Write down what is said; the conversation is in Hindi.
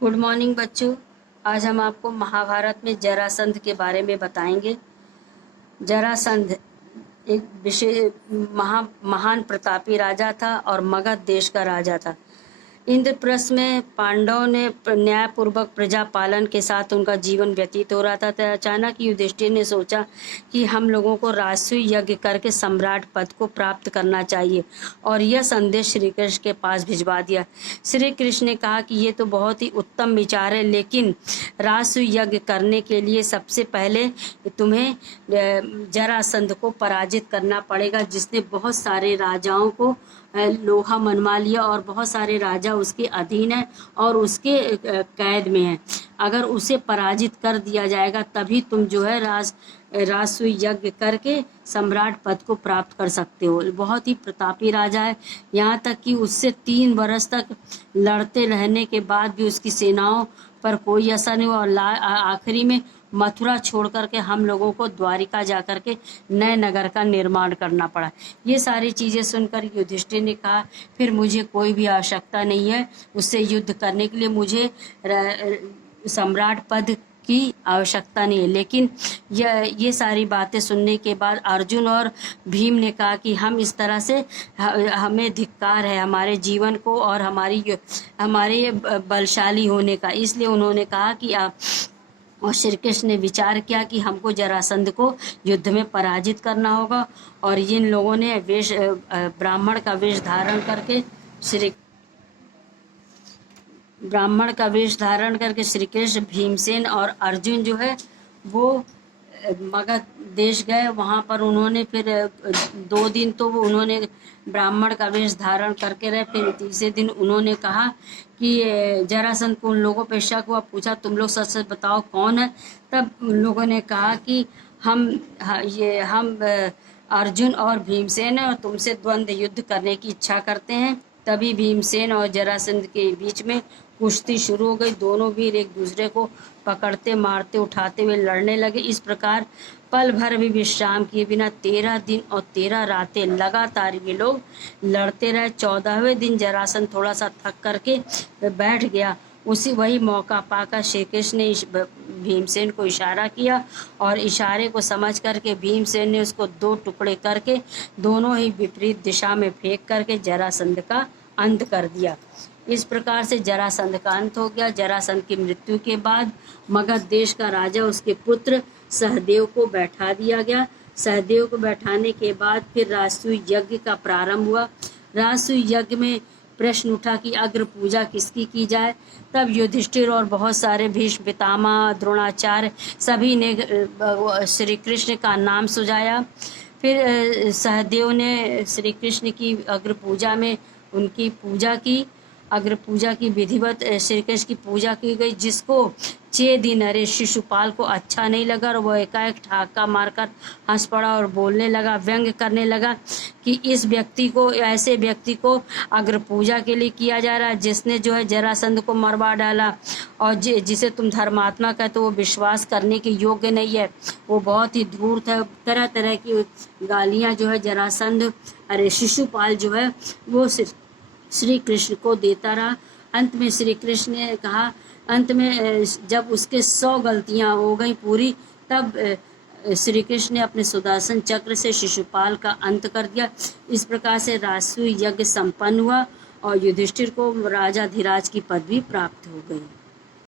गुड मॉर्निंग बच्चों। आज हम आपको महाभारत में जरासंध के बारे में बताएंगे। जरासंध एक विशेष महान प्रतापी राजा था और मगध देश का राजा था। इंद्रप्रस्थ में पांडवों ने न्यायपूर्वक प्रजा पालन के साथ उनका जीवन व्यतीत हो रहा था। तो अचानक युधिष्ठिर ने सोचा कि हम लोगों को राजसूय यज्ञ करके सम्राट पद को प्राप्त करना चाहिए और यह संदेश श्री कृष्ण के पास भिजवा दिया। श्री कृष्ण ने कहा कि ये तो बहुत ही उत्तम विचार है, लेकिन राजसूय यज्ञ करने के लिए सबसे पहले तुम्हें जरासंध को पराजित करना पड़ेगा, जिसने बहुत सारे राजाओं को लोहा मनवा लिया और बहुत सारे राजा उसके अधीन है और उसके कैद में है। अगर उसे पराजित कर दिया जाएगा तभी तुम जो है राजसूय यज्ञ करके सम्राट पद को प्राप्त कर सकते हो। बहुत ही प्रतापी राजा है, यहाँ तक कि उससे 3 वर्ष तक लड़ते रहने के बाद भी उसकी सेनाओं पर कोई असर नहीं हुआ और आखिरी में मथुरा छोड़ करके हम लोगों को द्वारिका जाकर के नए नगर का निर्माण करना पड़ा। ये सारी चीज़ें सुनकर युधिष्ठिर ने कहा, फिर मुझे कोई भी आवश्यकता नहीं है उससे युद्ध करने के लिए, मुझे सम्राट पद की आवश्यकता नहीं है। लेकिन ये सारी बातें सुनने के बाद अर्जुन और भीम ने कहा कि हम इस तरह से हमें धिक्कार है हमारे जीवन को और हमारे बलशाली होने का। इसलिए उन्होंने कहा कि और श्री कृष्ण ने विचार किया कि हमको जरासंध को युद्ध में पराजित करना होगा। और इन लोगों ने ब्राह्मण का वेश धारण करके श्री कृष्ण, भीमसेन और अर्जुन जो है वो मगध देश गए। वहाँ पर उन्होंने फिर 2 दिन तो वो उन्होंने ब्राह्मण का वेश धारण करके रहे। फिर तीसरे दिन उन्होंने कहा कि जरासंध को उन लोगों पे शक हुआ, पूछा तुम लोग सच सच बताओ कौन है। तब उन लोगों ने कहा कि हम अर्जुन और भीमसेन है और तुमसे द्वंद्व युद्ध करने की इच्छा करते हैं। तभी भीमसेन और जरासंध के बीच में कुश्ती शुरू हो गई। दोनों वीर एक दूसरे को पकड़ते मारते उठाते हुए लड़ने लगे। इस प्रकार पल भर भी विश्राम किए बिना 13 दिन और 13 रातें लगातार ये लोग लड़ते रहे। 14वें दिन जरासंध थोड़ा सा थक करके बैठ गया। वही मौका पाकर श्री कृष्ण ने भीमसेन को इशारा किया और इशारे को समझ करके भीमसेन ने उसको 2 टुकड़े करके दोनों ही विपरीत दिशा में फेंक करके जरासंध का अंत कर दिया। इस प्रकार से जरासंध का अंत हो गया। जरासंध की मृत्यु के बाद मगध देश का राजा उसके पुत्र सहदेव को बैठा दिया गया। सहदेव को बैठाने के बाद फिर राजसूय यज्ञ का प्रारंभ हुआ। राजसूय यज्ञ में प्रश्न उठा कि अग्र पूजा किसकी की जाए। तब युधिष्ठिर और बहुत सारे भीष्म पितामह, द्रोणाचार्य सभी ने श्री कृष्ण का नाम सुझाया। फिर सहदेव ने श्री कृष्ण की अग्र पूजा में उनकी पूजा की। अग्र पूजा की विधिवत श्री कृष्ण की पूजा की गई, जिसको 6 दिन अरे शिशुपाल को अच्छा नहीं लगा और वह एकाएक ठहाका मारकर हंस पड़ा और बोलने लगा, व्यंग करने लगा कि ऐसे व्यक्ति को अग्र पूजा के लिए किया जा रहा है जिसने जो है जरासंध को मरवा डाला और जिसे तुम धर्मात्मा कहते हो वो विश्वास करने के योग्य नहीं है, वो बहुत ही धूर्त है। तरह तरह की गालियाँ जो है जरासंध अरे शिशुपाल जो है वो श्री कृष्ण को देता रहा। अंत में श्री कृष्ण ने कहा, अंत में जब उसके 100 गलतियां हो गई पूरी, तब श्री कृष्ण ने अपने सुदर्शन चक्र से शिशुपाल का अंत कर दिया। इस प्रकार से राजसूय यज्ञ संपन्न हुआ और युधिष्ठिर को राजाधिराज की पदवी प्राप्त हो गई।